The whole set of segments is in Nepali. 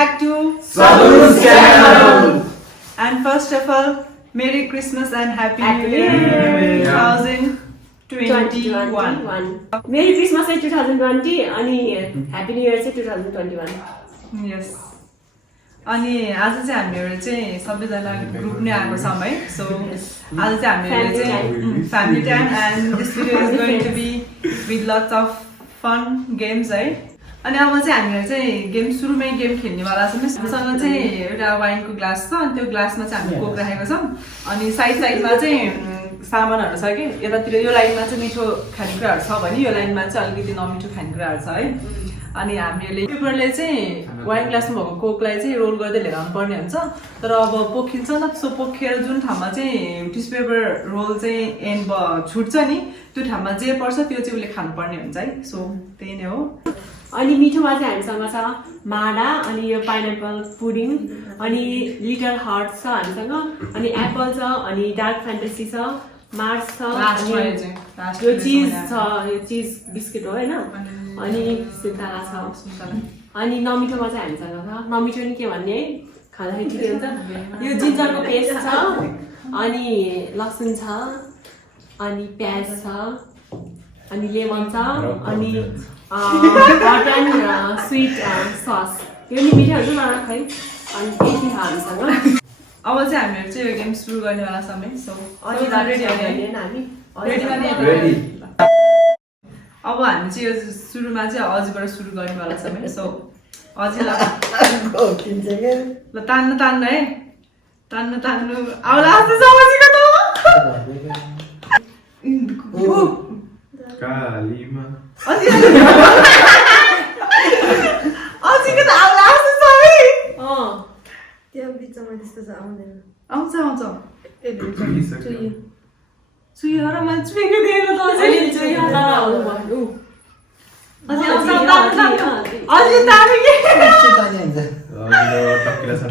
back to Sabun's channel. And first of all, Merry Christmas and Happy New Year 2021. Merry Christmas 2020 and Happy New Year 2021. Yes. अनि आज चाहिँ हामीहरु चाहिँ सबैजना ग्रुप नै आएको छौं है सो आज चाहिँ हामीहरुले चाहिँ family time and this video is going to be with lots of fun games है अनि अब चाहिँ हामीहरु चाहिँ गेम सुरुमै गेम खेल्नेवाला छौं हामीसँग चाहिँ एउटा वाइनको ग्लास छ अनि त्यो ग्लासमा चाहिँ हामी कोक राखेको छौं अनि साइड साइडमा चाहिँ सामानहरु छ के यतातिर यो लाइनमा चाहिँ मिठो खानेकुराहरु छ भने यो लाइनमा चाहिँ अलिकति नमिठो खानेकुराहरु छ है अनि हामीले पेपरले चाहिँ वाइन ग्लासमा भएको कोकलाई चाहिँ रोल गर्दै लिएर आउनु पर्ने हुन्छ तर अब पोखिन्छ न सो पोखेर जुन ठाउँमा चाहिँ टिस्यु पेपर रोल चाहिँ एन्ड छुट्छ नि त्यो ठाउँमा जे पर्छ त्यो चाहिँ उले खानु पर्ने हुन्छ है सो त्यही नै हो अनि मिठोमा चाहिँ हामीसँग छ माडा अनि यो पाइनएप्पल पुडिङ अनि लिटल हार्ट छ हामीसँग अनि एप्पल छ अनि डार्क फ्यान्टेसी छ मार्स छ अनि यो चीज छ यो चीज बिस्किट हो हैन अनि सुन्तला छ अनि नमिठोमा चाहिँ हामीसँग छ नमिठो नि के भन्ने है खाँदाखेरि ठिकै हुन्छ यो जिन्जरको पेस्ट छ अनि लसुन छ अनि प्याज छ अनि लेमन छ अनि हट एन्ड स्वीट सस यो नि मिठो हुन्छ न खै अनि यति छ हामीसँग अब चाहिँ हामीहरु चाहिँ यो गेम सुरु गर्नेवाला छौं है सो अनि रेडी होइन हामी रेडी अब हामी चाहिँ यो सुरुमा चाहिँ अझबाट सुरु गर्नेवाला छौं है सो अझै ल तान्नु तान्नु है तान्नु तान्नु आउला जस्तो समझिको त कालीमा अझैको त आउला जस्तो छ है त्यो बिचमा त्यस्तो चाहिँ आउँदैन आउँछ आउँछ चुइसक्यो चुयो र मैले चुएको दिएन त अझै चुयो त आउनु भन्नु अझै आउँछ अझै ताने के टक्किला छ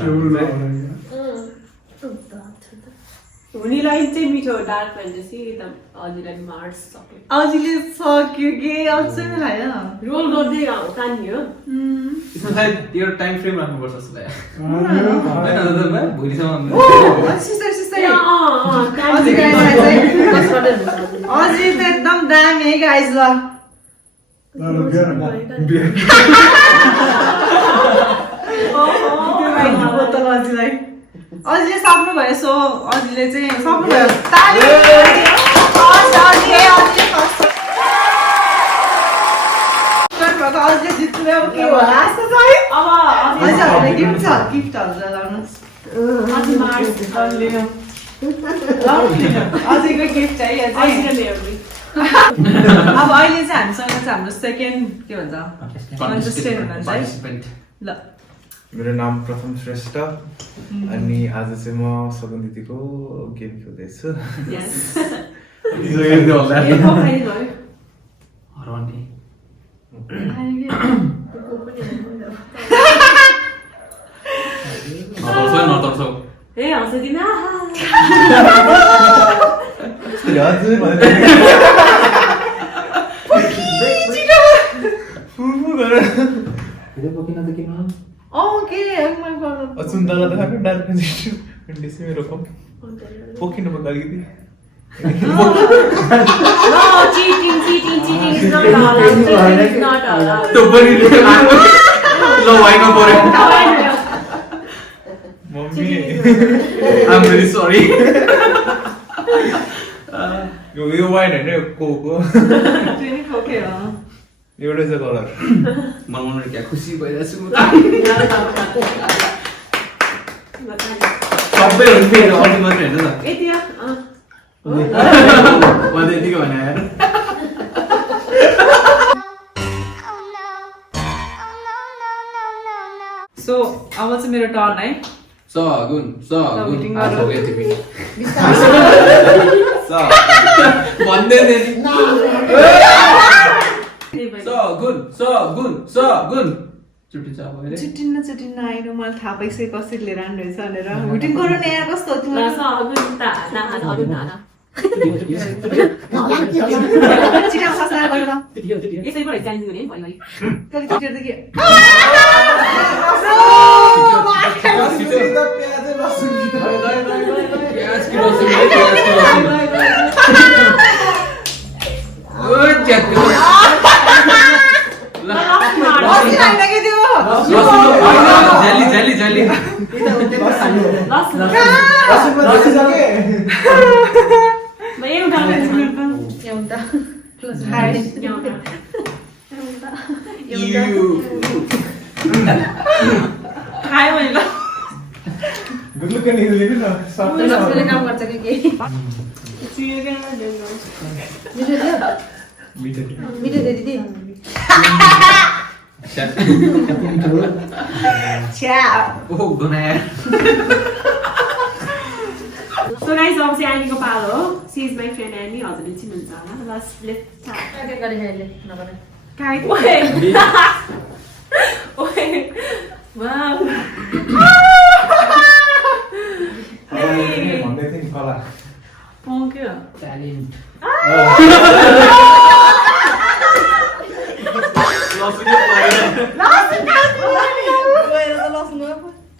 हुनेलाई चाहिँ मिठो डार्क फ्यान्टेसी एकदम अझैलाई मार्स चक्लेट अझैले सक्यो के अझै खायो रोल गर्दै तानियो यसमा सायद यो टाइम फ्रेम राख्नुपर्छ जस्तो लाग्यो हैन भोलिसम्म सिस्टर सिस्टर अझै अझै त एकदम दामी है गाइस ल बोतल अझैलाई अझैले सक्नु भयो सो अझैले चाहिँ सक्नु भयो ताली अझै जित्नु अब के होला जस्तो छ है अब अझै हामीले गिफ्ट छ गिफ्ट हजुर लाउनुहोस् अझै मार्स अझैको गिफ्ट है अझै अब अहिले चाहिँ हामीसँग चाहिँ हाम्रो सेकेन्ड के भन्छ कन्टेस्टेन्ट हुनुहुन्छ है ल मेरो नाम प्रथम श्रेष्ठ अनि आज चाहिँ म सगुन दिदीको गेम खेल्दैछु हराउने नतर्सौ ए हँसदिन ओके सुन्तला त खानु डार्क फ्यान्टेसी मेरो कम पोखिनु पर्छ अलिकति No, cheating is not allowed. Cheating is not allowed. त्यो पनि ल वाइनमा पर्यो मम्मी आइम भेरी सरी यो वाइन होइन यो कोक हो ट्रेनिङ ओके हो एउटै छ कलर मलाई क्या खुसी भइरहेछु म सबै हुन्छ अघि मात्रै होइन त यति मैले यतिको भने यार सो अब चाहिँ मेरो टर्न है सगुन meeting गरौँ। भन्दै सगुन चुटिन्छ अब अहिले छुट्टिन्न आएन मलाई थाहा पाइसक्यो कसरी लिएर आउनु रहेछ भनेर हुटिङ गरौँ न यहाँ कस्तो हो तिमीलाई चिठा फस्दा गरेर यसैबाट चाहिन्छ भने भरि कति चिटेर के होइन कि त्यो जेली जेली खायो मैले ल गुल्लुको निहुलेको न सबै लक्ष्मीले काम गर्छ कि केही मिठो दियो दिदी ओह गुनाया So guys, अब चाहिँ एनीको पालो हो. She is my friend Annie. हजुरले चिन्नुहुन्छ होला. Let's start. के गरे खाइले नगरे Kai. Oe. Wow. भन्दै थिएँ नि कला Ponkyo.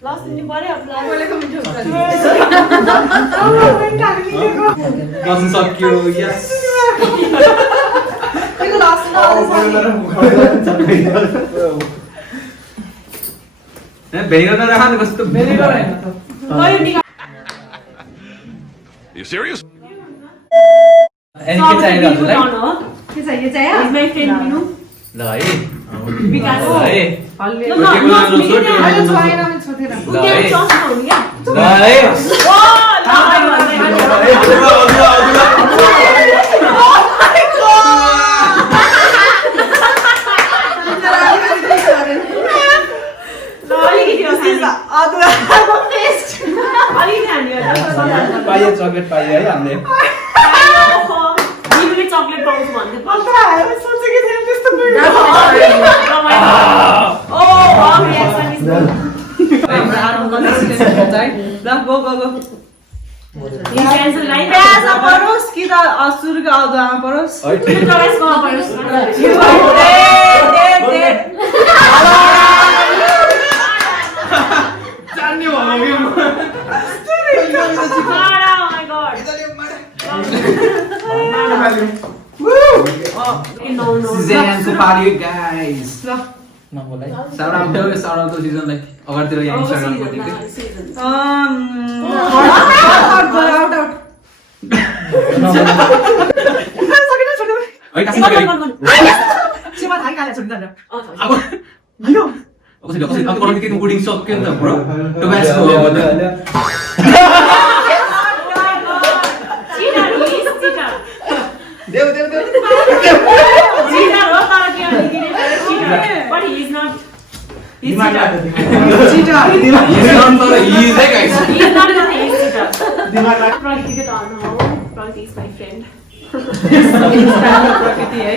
Last in the body of love. Doesn't suck you, yes. Vinegar na rahan gusto. Vinegar होइन त You serious? And के चाहियो हजुरलाई? के चाहियो चाहियो Is my friend Minu. ल है Vikas. ल है हल्ले ल, ल अहिले छोएन भने छोटेर ल है ल है पाइयो चकलेट पाइयो है हामीले चकलेट पाउँछ भन्दै सोचेको थिएँ त्यस्तो ल गो गो गो प्याजमा परोस् कि त असुरको अदुवामा परोस् जान्ने भयो Season to party guys. Shout out to season like अगाडितिर यहाँ Instagram को देख्दै है टास्क गरे सीमा थाई काले छोड्दा अब कसैले अब गराउने के कोडिङ सक्यो नि त ब्रो टोबास्को हो त देउ But he is not. He's not cheater. cheater He's not he is that guys He is not a cheater. Prakriti के तान हो. Prakriti is my friend. प्रकृति है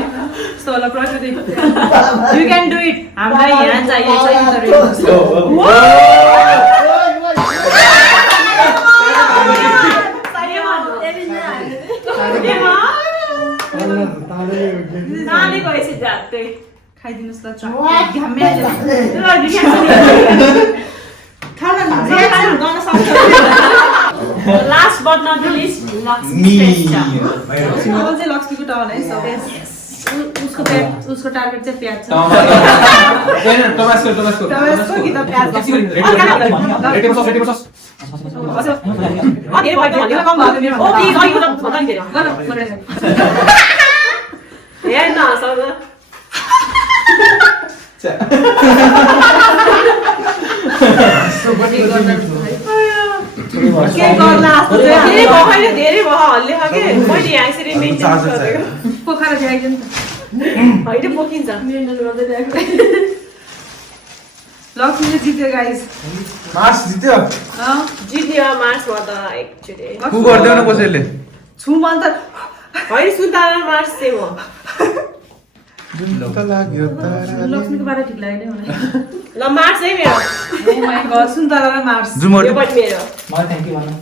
सो ल प्रकृति यु क्यान डु इट हामीलाई यहाँ चाहिएको छ नाले गएपछि जात्दै खाइदिनुस् ल Last but not the least, Me. लक्ष्मीको टर्न है सो उसको टार्गेट चाहिँ प्याज छ टोबास्को टमाटो कि त प्याज रेटिङ सस के गर्ला धेरै भयो हल्ले खाके मैले एक्सिडेन्ट मेन्टेन गरेको पोखरा ल्याइदियो नि होइन पोखिन्छ लक्ष्मीले जित्यो गाइस मार्स जित्यो जित्यो मार्चमा त एक्चुअली कु गर्दैन कसैले छु मन त होइन सुन्तारा मार्च चाहिँ हो लाग्यो लक्ष्मीको बारे ठिक लाग्यो नि ल मार्च है मेरो ओ माय गॉड सुन्तला र मार्स जुमर यो पनि मेरो मलाई थ्यांक यू भन्नु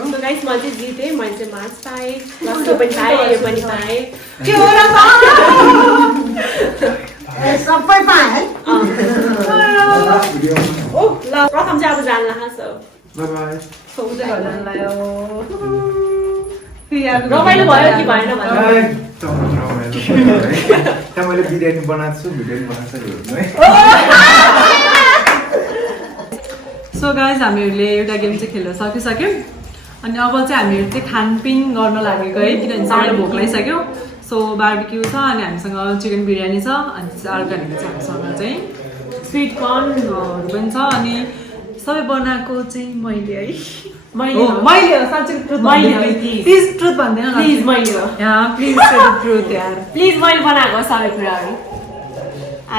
So guys, मैले चाहिँ जितेँ, मैले चाहिँ मार्च पाएँ, लक्ष्मी पनि पाएँ, यो पनि पाएँ। के हो र सबै पाए ओ ल प्रथम चाहिँ अब जान्न हाँस बाइ बाइ सोचे गर्नलाई रमाइलो भयो कि भएन भन्नु एकदम रमाइलो भयो है। त्यहाँ मैले बिरयानी बनाएको छु, भिडियो बनाएको छु हेर्नु है। सो गाइज हामीहरूले एउटा गेम चाहिँ खेल्न सकिसक्यौँ अनि अब चाहिँ हामीहरू चाहिँ खानपिन गर्न लागेको है किनभने सबैलाई भोक लागिसक्यो। सो बार्बिक्यू छ अनि हामीसँग चिकन बिरयानी छ अनि अर्को भनेको चाहिँ हामीसँग चाहिँ स्विट कर्नहरू पनि छ अनि सबै बनाएको चाहिँ मैले है मैले हो साँच्चै ट्रुथ प्लिज ट्रुथ भन्दैन प्लिज मैले हो प्लिज ट्रुथ यार प्लिज मैले बनाएको सबै कुराहरू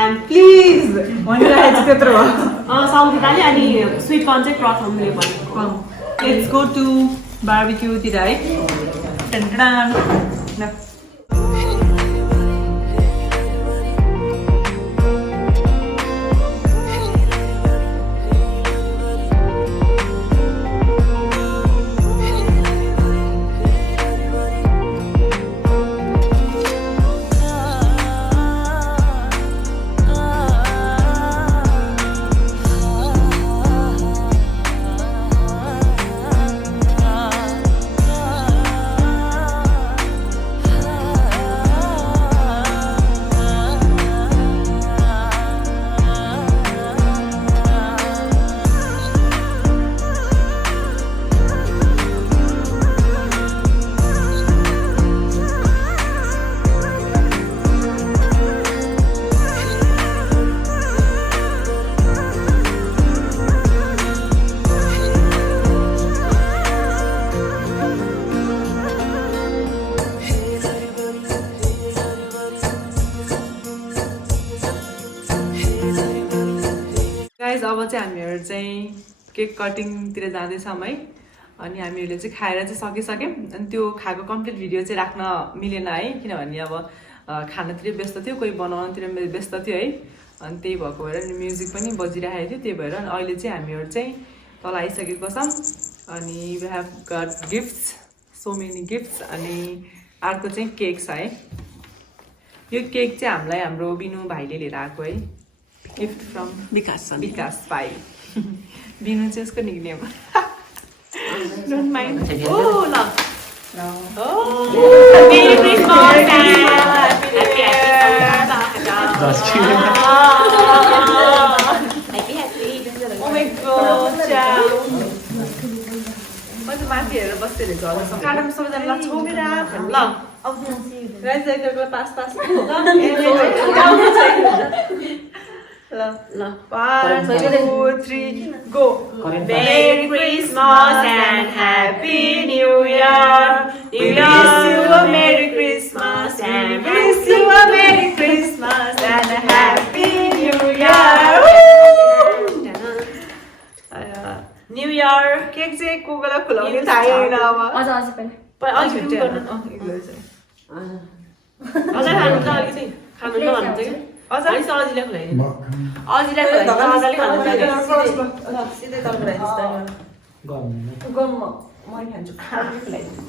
एन्ड प्लिज भनिरहेको छु त्यत्रो हो सङ्गीताले अनि स्विट कर्न चाहिँ प्रथमले भनेको लेट्स गो टु बार्बिक्यूतिर है टनटन गाइज अब चाहिँ हामीहरू चाहिँ केक कटिङतिर जाँदैछौँ है अनि हामीहरूले चाहिँ खाएर चाहिँ सकिसक्यौँ अनि त्यो खाएको कम्प्लिट भिडियो चाहिँ राख्न मिलेन है किनभने अब खानातिर व्यस्त थियो कोही बनाउनतिर व्यस्त थियो है अनि त्यही भएको भएर अनि म्युजिक पनि बजिरहेको थियो त्यही भएर अनि अहिले चाहिँ हामीहरू चाहिँ तल आइसकेको छौँ अनि we have got gifts so many gifts अनि अर्को चाहिँ केक छ है यो केक चाहिँ हामीलाई हाम्रो बिनु भाइले लिएर आएको है गिफ्ट फ्रम विकास भाइ बिनु चाहिँ उसको निक्नेम डोन्ट माइन्ड ओ ल merry Christmas oh my god म चाहिँ माथि हेरेर बस्दै रहेछु होला काटम सबैजना छोमेर ल अब गाइस एकको पास ल 1 2 3 go Merry Christmas and Happy New Year. We wish you a Merry Christmas and wish you a Merry Christmas and a Happy New Year. New Year cake चाहिँ को बेला खुलाउने थाहा छैन अब अझ पनि अझ खानु त अलिकति खानु त भन्छ कि अझ अनि सजिलै खुलाइदिनु अझिलाई खुलाइदिनु सिधै तल खुलाइदिनु गम म खान्छु खानु खुलाइदिनु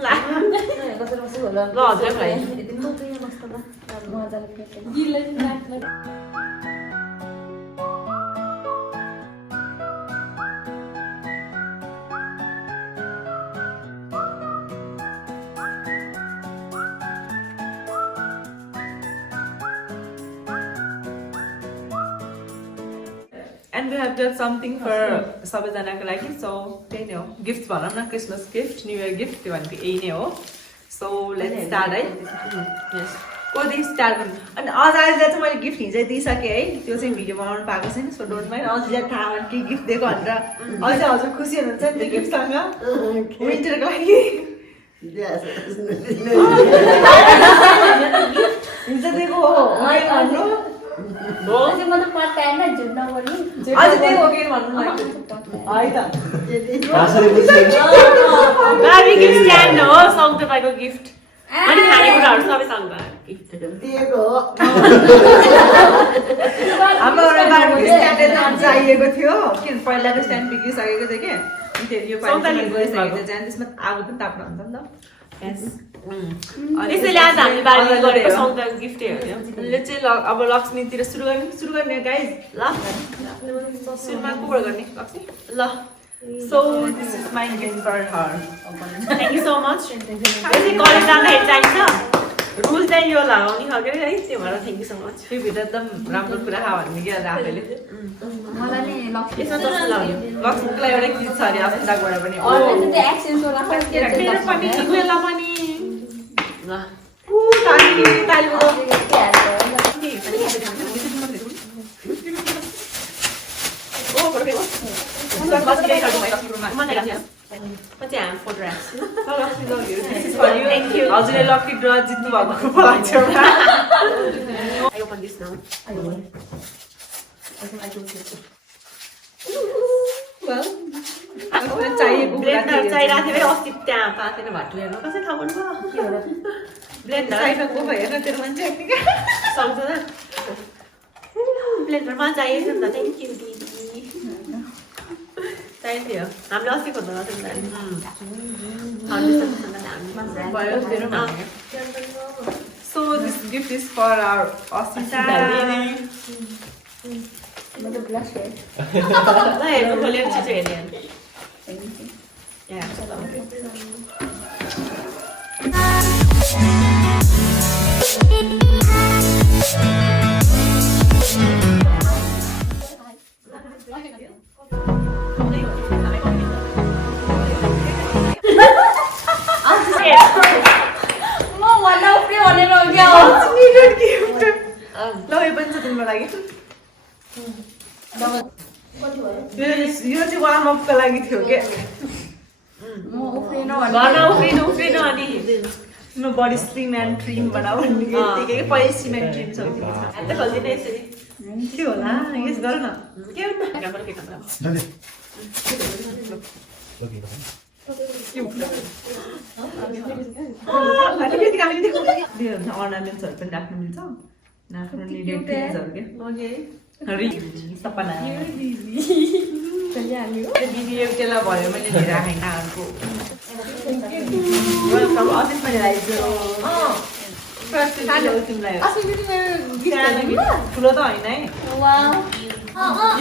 ल हजुरलाई खुलाइदिनु And we have got something for सबैजनाको लागि सो त्यही नै हो गिफ्ट भनौँ न Christmas gift new year gift त्यो भनेको यही नै हो सो लेट्स स्टार्ट है कोदेखि स्टार्ट गर्नु अनि अझलाई चाहिँ मैले गिफ्ट हिजै दिइसकेँ है त्यो चाहिँ भिडियो बनाउनु पाएको छैन सो डोन्ट माइन्ड अझलाई थाहा भयो के गिफ्ट दिएको भनेर अझै हजुर खुसी हुनुहुन्छ नि त्यो गिफ्टसँग विन्टरको लागि हिजो दिएको हो भन्नु आज त्यही हो कि भन्नु है त बार्बिक्यू स्ट्यान्ड हो सङ्गीताको गिफ्ट अनि खानेकुराहरू सबै सङ्गीता दिएको हो हाम्रो बार्बिक्यू स्ट्यान्ड चाहिएको थियो किन पहिलाको स्ट्यान्ड बिग्रिसकेको थियो कि यो पाइले गइसकेको थियो त्यहाँ त्यसमा आगो पनि ताप्नु हुन्छ नि त त्यसैले आज हामीले बार्बिक्यू गरेको सङ्गीताको गिफ्टै हो यो चाहिँ अब लक्ष्मीतिर सुरु गर्ने गाइज ल सुरुमा कोबाट गर्ने लक्ष्मी ल So this is my gift for her. Thank you so much. यसै कलेज जाँदाखेरि चाहिन्छ रुल चाहिँ यो लगाउने खालको है त्यो भएर थ्याङ्क यू सो मच त्यो भित्र एकदम राम्रो कुरा खा भन्ने कि आफैले मलाई नि लक्ष्मी यसमा जस्तो लाग्यो लक्ष्मीको लागि एउटा किट छ अरे अस्तिबाट पनि अरूले चाहिँ त्यो एक्सचेन्ज होला मेरो पनि तिमीलाई पनि ल ताली ताली बजाऊ। हजुरले लकी ड्र जित्नु भएको पो लाग्छ एउटा। I open this now. आफूलाई चाहिएको ब्लेन्डर चाहिरहेको थियो है अस्ति त्यहाँ पातेर भाटु हेर्नु कसै थाहा पाउनु भयो ब्लेन्डर चाहिएको भएन तेरो मान्छे सक्छ त ब्लेन्डरमा चाहिएको नि त थ्याङ्क यू दिदी चाहिन्थ्यो हामीले अस्ति खोज्नु गएको थियौँ नि So this gift is for our Osita. मतलब ब्लश है ल हेर्नु खोलेर चाहिँ हेर्ने म वाला फ्री होने हो गया Needed gift. ल यो पनि छ तिम्रो लागि। यो चाहिँ वार्म अपको लागि थियो के म उफ्रिनु घरमा उफ्रिनु अनि म बडी स्लिम एन्ड ट्रिम बनाऊ भन्ने यतिकै पहिले सिमेन्ट ट्रिम छ हातले खोल्दिन यसरी के होला यस गर न के हुन्छ अर्नामेन्ट्सहरू पनि राख्नु मिल्छ आफ्नो निडेड थिङ्सहरू के सपना दिदी एउटालाई भयो मैले लिएर आएन अर्को वेलकम अफिस मैले लगाइदियो तिमीलाई ठुलो त होइन है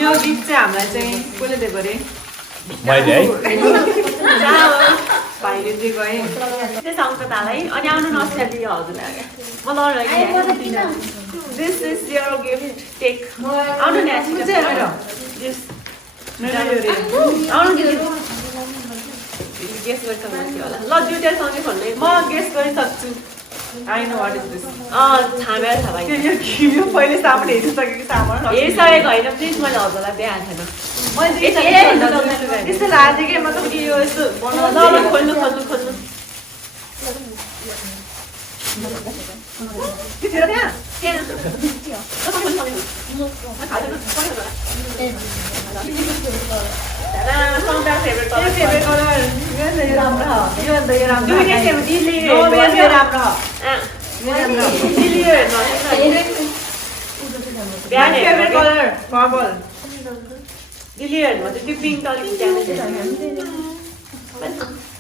यो गिफ्ट चाहिँ हामीलाई चाहिँ कसले दिएको अरे मैले है भाइले दिएको है त्यस आउँछ तालाई अनि आउनु नस्या दियो हजुरलाई म लड्नु this is your gift take आउनु नि कुन चाहिँ मेरो यस मेरो यो रे आउनु दिदी गेस गर्छ होला ल दुईटा सँगै खोल्ने म गेस गरिसक्छु I know what is this छामेर छ भाइ यो पहिले सामान हेरिसकेको सामान हेरिसकेको होइन प्लिज मैले हजुरलाई दिइहाल्थेन मैले यस्तो लाग्यो कि मतलब कि यो यस्तो ल खोल्नु त्यतिखेर त्यहाँ फेभरेट फेभरेट कलर यो राम्रो यो अन्त यो राम्रो फेभरेट कलर पर्पल दिल्ली हेर्नु चाहिँ त्यो पिङ्क अलिक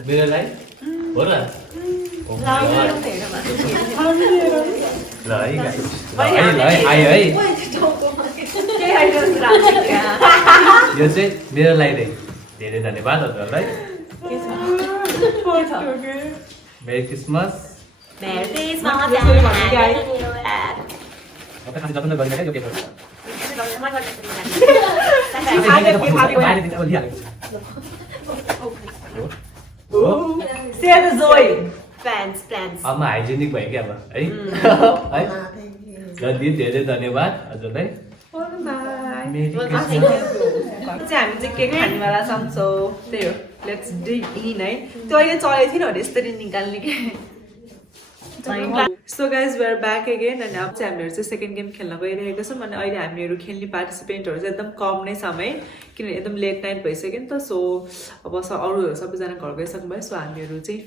मेरोलाई हो र ल है आयो है यो चाहिँ मेरोलाई नै धेरै धन्यवाद हजुरहरूलाई मेरी क्रिसमस जति गरिन्छ क्या यो paper Share the joy. plans अब म हाइजेनिक भयो क्या अब है है ल दिदी धेरै धन्यवाद हजुरलाई मेरी क्रिसमस चाहिँ हामी चाहिँ केक खानेवाला छौँ सो त्यही हो लेट्स डिग इन है त्यो अहिले चलेको थिएन अरे यसरी निकाल्ने के so guys we are back again अनि अब चाहिँ हामीहरू चाहिँ सेकेन्ड गेम खेल्न गइरहेको छौँ अनि अहिले हामीहरू खेल्ने पार्टिसिपेन्टहरू चाहिँ एकदम कम नै छौँ है किनभने एकदम लेट नाइट भइसक्यो नि त सो अब अरूहरू सबैजना घर गइसक्नुभयो सो हामीहरू चाहिँ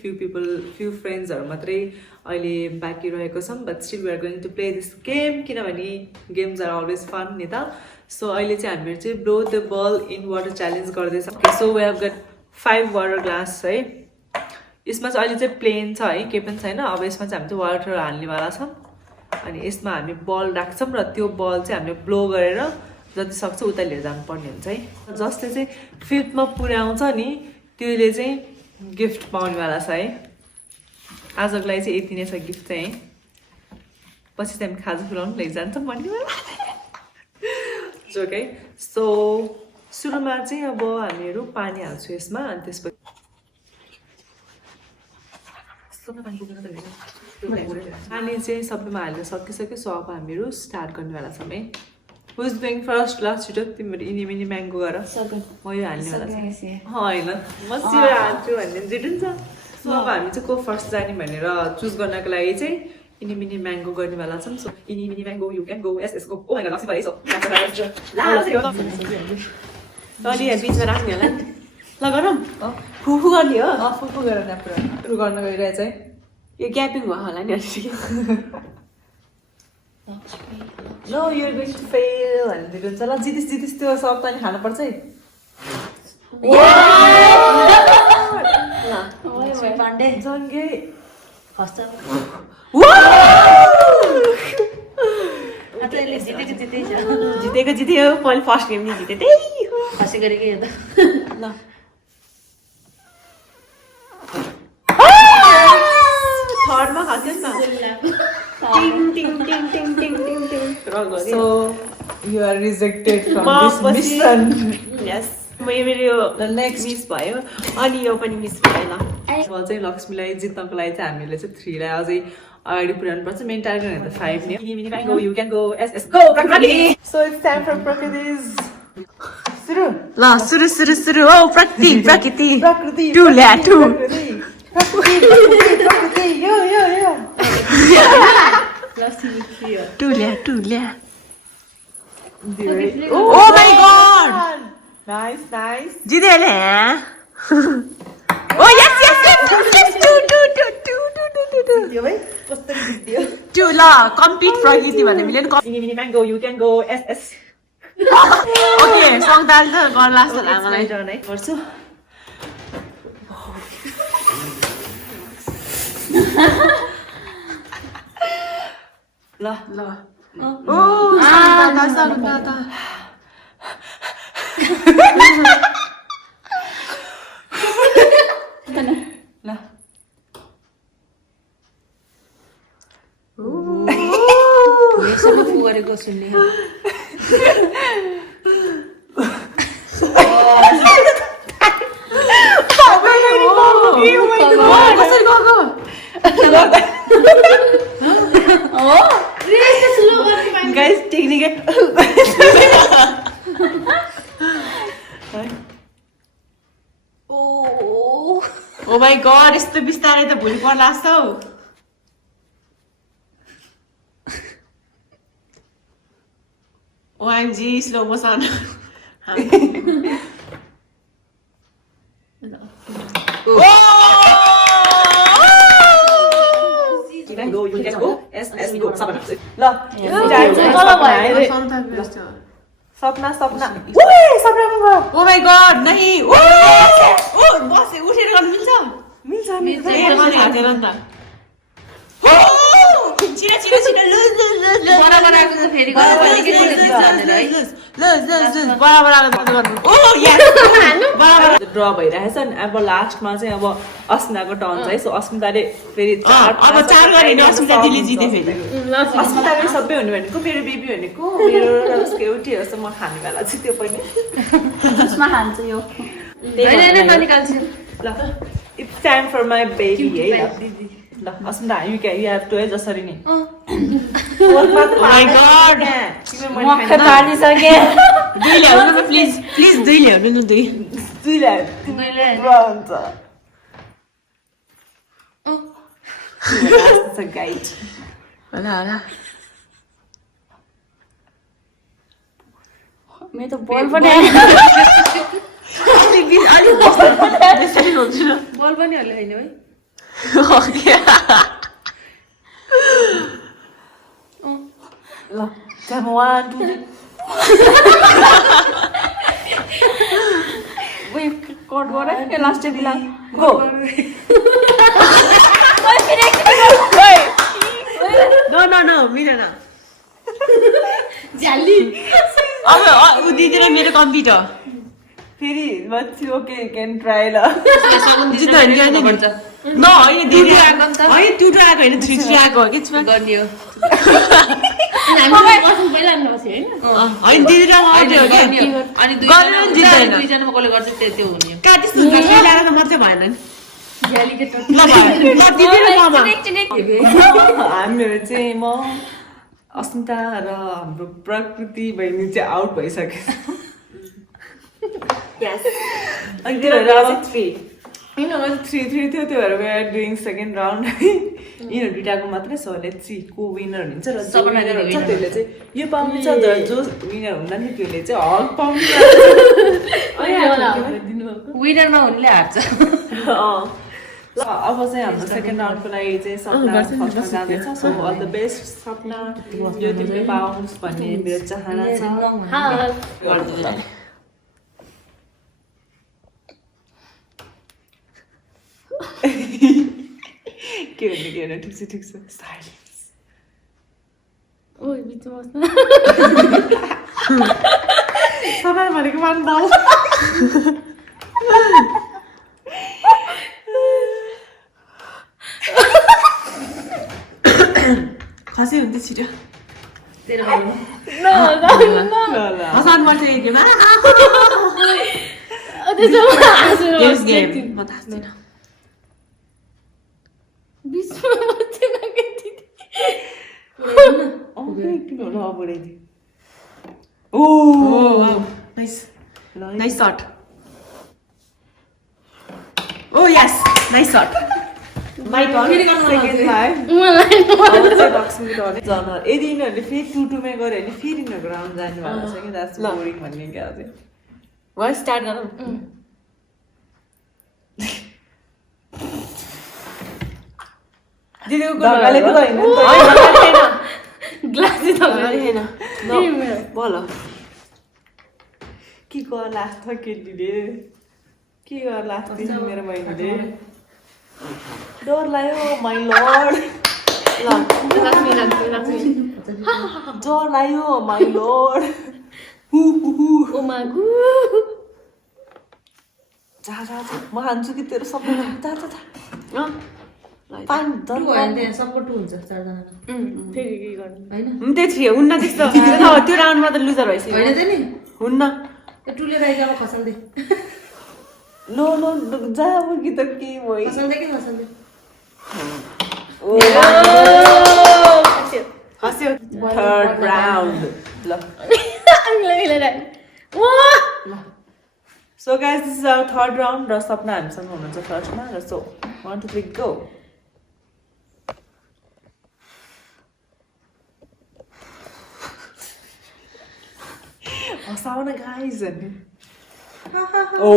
फ्यु फ्रेन्ड्सहरू मात्रै अहिले बाँकी रहेको छौँ but still we are going to play this game किनभने गेम्स आर अलवेज फन नि त सो अहिले चाहिँ हामीहरू चाहिँ blow the ball in water challenge गर्दैछौँ so we have got 5 water glass है यसमा चाहिँ अहिले चाहिँ प्लेन छ है केही पनि छैन अब यसमा चाहिँ हामी चाहिँ वाटर हाल्नेवाला छौँ अनि यसमा हामी बल राख्छौँ र त्यो बल चाहिँ हामीले ब्लो गरेर जति सक्छ उता लिएर जानुपर्ने हुन्छ है जसले चाहिँ 5th मा पुर्याउँछ नि त्यसले चाहिँ गिफ्ट पाउनेवाला छ है आजको लागि चाहिँ यति नै छ गिफ्ट चाहिँ पछि चाहिँ हामी खाजा खुलाउनु लैजान्छ भन्नेवाला जोकै सो सुरुमा चाहिँ अब हामीहरू पानी हाल्छु यसमा अनि त्यसपछि पानी चाहिँ सबैमा हालेर सकिसक्यो सो अब हामीहरू स्टार्ट गर्नेवाला छौँ है हु इज गोइङ फर्स्ट ल छिटो तिमीहरू इनी मिनी म्याङ्गो गर म यो हाल्नेवाला छ होइन म सियो हाल्छु भन्ने जिट हुन्छ सो अब हामी चाहिँ को फर्स्ट जाने भनेर चुज गर्नको लागि चाहिँ इनी मिनी म्याङ्गो गर्नेवाला छौँ so eeny meeny mango you can go S S go oh my god Laxmi भाइ सो अलि बिचमा राख्ने होला ल गरौँ फुफु गर्ने हो फुफु गरेर त्यहाँ पुरा सुरु गर्न गइरहेछ है यो ग्यापिङ भयो होला नि अलिकति No, you're going to fail. And they don't tell us, this, त्यो सब त नि खानुपर्छ है जङ्गे जितेको जित्यो मैले फर्स्ट गेम नि जितेँ त्यही ल थर्डमा खान्छ नि So you are rejected from this mission. Yes. मेरो The next मिस भयो अनि यो पनि मिस भयो ल अब चाहिँ लक्ष्मीलाई जित्नको लागि चाहिँ हामीले चाहिँ 3 लाई अझै अगाडि पुर्याउनु पर्छ मेन टार्गेट भनेको त 5 ने go you can go S S go प्रकृति सो इट्स टाइम फर प्रकृतिज सुरु ल सुरु ओ प्रकृति प्रकृति टु ल्या टु प्रकृति यो टु ल्या Oh my god! Nice. जितेले ओ यस टु ल कम्प्लिट प्रकृति भन्ने मिल्यो नि Mini mango, you can go SS. Okay सङ्गदाल त गर्ला जस्तो लाग्यो मलाई है गर्छु ल ओ सङ्गदाल ल यसमा फु गरेको सुन्ने कसरी गएको guys technique oh my god यस्तो बिस्तारै त भोलि पर्ला जस्तो हौ OMG slow motion You can go, you can go. SS go. Sabna. Sapna Sapna oh my god नहीं ओ बस उठेर गर्नु मिल्छ हातेर नि त छिटो बराबर आएको त फेरि ड्र भइरहेछ नि अब लास्टमा चाहिँ अब अस्मिताको टर्न छ है सो अस्मिताले फेरि अस्मिताले सबै हुने भनेको मेरो बेबी भनेको मेरो उसको एउटै हो म खाने बेला चाहिँ त्यो पनि खान्छु यो ल it's time for my baby है ल अस्मिता यु हेभ टु है जसरी नै दुई ल्याउनु न प्लिज दुई ल्याउनु न दुई गाइड होला मेरो त बल पनि बल पनि हाल्यो होइन है ल काम 1 2 कट गरे लास्ट बिला गो नो मिलेन झाली अब दिदी र मेरो कम्प्लिट हो फेरि बच्ची ओके क्यान ट्राई ल जित्दा होइन न होइन दिदी आएको नि त होइन 2 आएको होइन 3 आएको हो कि गर्ने हो होइन दिदी र आउँथ्यो हो कि अनि दुईजनामा कसले गर्छ त्यो हुने काटिस हुन्छ मिलाएर त मात्रै भएन नि ल भयो ल दिदी र मामा हामीहरू चाहिँ म अस्मिता र हाम्रो प्रकृति बहिनी चाहिँ आउट भइसक्यो अनि त्योहरू अब 3 थियो त्यो भएर we are doing second round है यिनीहरू दुइटाको मात्रै सो लेट्स सी को विनर हुन्छ र जो विनर हुन्छ त्यसले चाहिँ यो पाउनेछ जो विनर हुँदा नि त्यसले चाहिँ हल पाउने विनरमा हुनेले हार्छ ल अब चाहिँ हाम्रो सेकेन्ड राउन्डको लागि चाहिँ सपना फर्स्टमा जाँदैछ सो अल द बेस्ट सपना यो तिमीले पाउनुहोस् भन्ने मेरो चाहना छ के भन्ने ठिक छ साइलेन्स सबै भनेको मान्दा खसी हुन्छ छिटो हसान पर्छ गेममा म त हाँस्दिनँ Nice shot. Oh yes, nice shot. My turn. यदि यिनीहरूले फेरि 2-2मै गऱ्यो भने फेरि यिनीहरूको राउन्ड जानु भएको छ कि द्याट्स बोरिङ भन्ने क्या चाहिँ वान स्टार्ट गरौँ दिदीको ढकाले त होइन ग्लास होइन बोल के गर्ला त केटीले के गर्ला मेरो बहिनीले डर लाग्यो माइ लर्ड डर लाग्यो माइ लर्ड जा म हान्छु कि तेरो सबै जा सबको 2 हुन्छ 4 जना फेरि के गर्नु हैन त्यही थियो हुन्न त्यस्तो त्यो राउन्डमा त लुजर भइसक्यो होइन त नि हुन्न त्यो टुले राइका खसाल्दै नो जा अब कि त के भयो खसाल्दै के खसाल्दै हस्यो थर्ड राउन्ड ल so guys this is our third round र सपना हामीसँग हुनुहुन्छ फर्स्टमा र सो 1 2 3 गो हसाउन गाइस ओ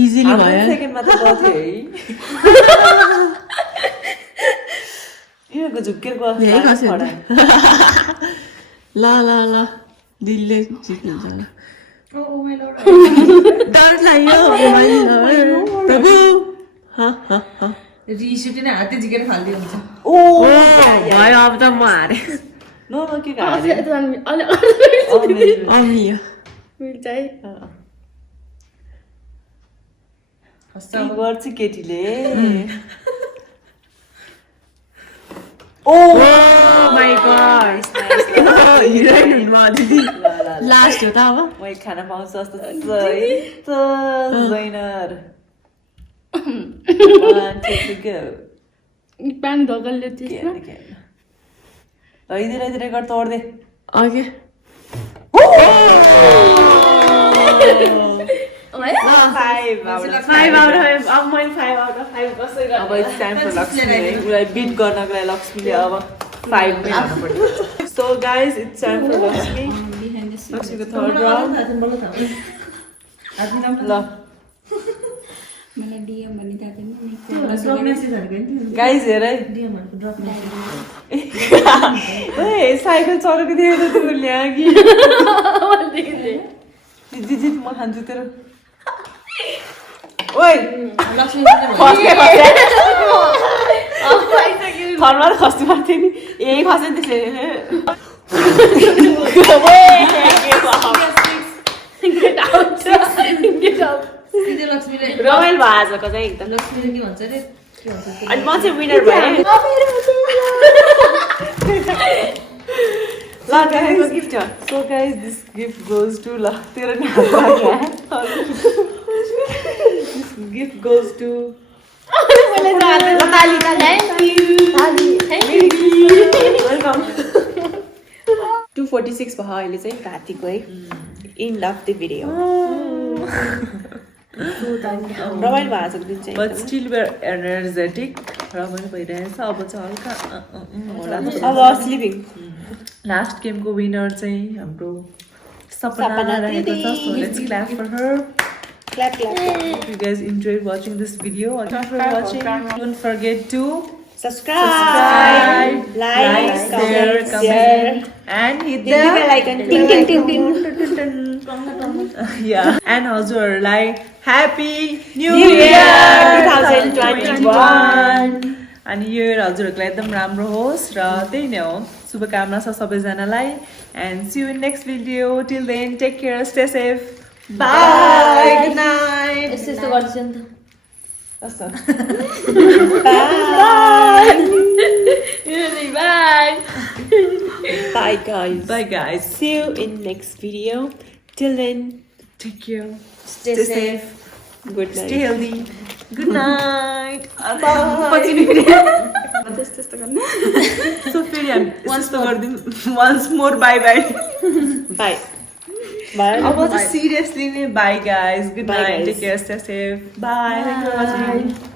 इजिली भयो सेकेन्डमा त गर्थ्यो है यिनीहरूको झुक्केको ल दिलले जित्नुहुन्छ डर लाग्यो प्रभु रिस उठेन हातै झिकेर फाल्दै हुन्छ ओ भयो अब त म हारे नो के गाह्रो अमियो गर्छ केटीले ओ माई गॉड हिरोइन हुनु दिदी लास्ट हो त अब म एक खाना पाउँछु जस्तो त जैनर प्यान ढकलले त्यसमा इधर कर तोड़ दे ओके फाइभ आउट अफ अब मैले 5 आउट अफ 5 कसरी गर्नु अब इट्स टाइम फर लक्ष्मीलाई बिट गर्नको लागि लक्ष्मीले अब 5 नै हाल्नु पर्छ so guys it's time for लक्ष्मीको थर्ड राउन्ड ल मलाई डीएम भन्ने थाहा थिएन गाइस हेर है ए साइकल चढेको थियो त तिम्रो ल्यागी जित म खान्छु तेरो ओइ फर्मा खस्नु पर्थ्यो नि यही खस्यो त्यसरी सिधै लक्ष्मीले रमाइलो भयो आजको चाहिँ एकदम लक्ष्मीले के भन्छ अरे अनि म चाहिँ विनर भएँ ल guys gift So guys, this gift goes to la. तेरा नाम क्या है? This gift goes to. Welcome 246 भयो अहिले चाहिँ रातिको है एन्ड अफ द भिडियो रमाइलो भयो आजको दिन चाहिँ But still we're energetic. रमाइलो भइरहेछ अब चाहिँ हल्का होला अब स्लिपिङ लास्ट गेमको विनर चाहिँ हाम्रो सपना रहेको छ so let's clap for her clap clap If you guys enjoyed watching this video, thank you for watching. Don't forget to subscribe, like, comment, and hit the bell icon. Ting ting ting ting. Yeah. And हजुरहरुलाई Happy New New Year Year 2021. अनि यो year हजुरहरुको लागि एकदम राम्रो होस् र त्यही नै हो शुभकामना छ सबैजनालाई and see you in next video. Till then, take care, stay safe. Bye. Good night. यस्तो यस्तो गर्छ नि त Bye. Bye guys. Bye guys. See you in next video. Till then, Take care. Stay safe. good night. Stay healthy. Good night. So फेरि हामी once more bye bye. Bye. Bye. अब चाहिँ seriously नै bye guys. Good Bye, night. guys. Take care. Stay safe. Bye. Thank you for watching.